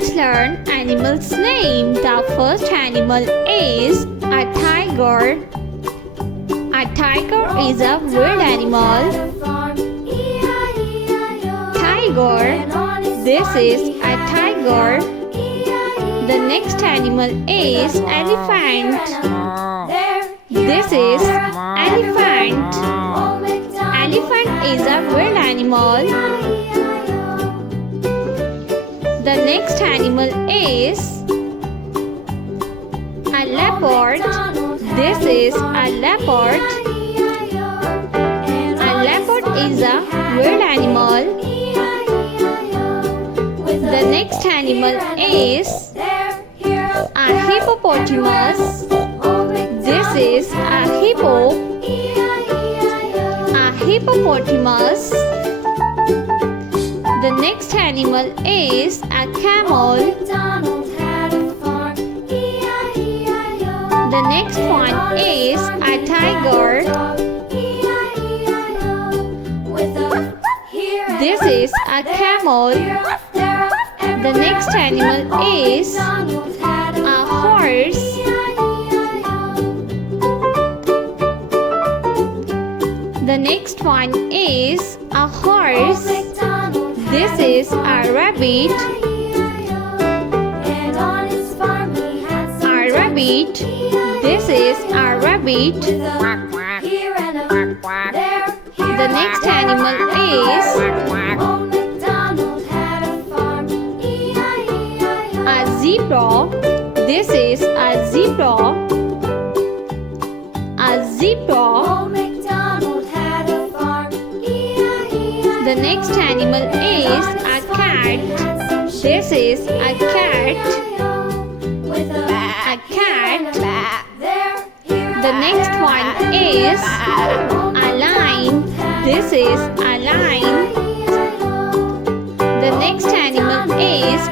Let's learn animals' name. The first animal is a tiger. A tiger is a wild animal. Tiger. This is a tiger. The next animal is elephant. This is elephant. Elephant is a wild animal. The next animal is a leopard. This is a leopard. A leopard is a wild animal. The next animal is a hippopotamus. This is a hippo. A hippopotamus. The next animal is a camel. The next one is a tiger. This is a camel. The next animal is a horse. The next one is a horse. This is a rabbit. A rabbit. This is a rabbit. The next animal is a zebra. This is a zebra. A zebra. The next animal is a cat. This is a cat. A cat. The next one is a lion. This is a lion. The next animal is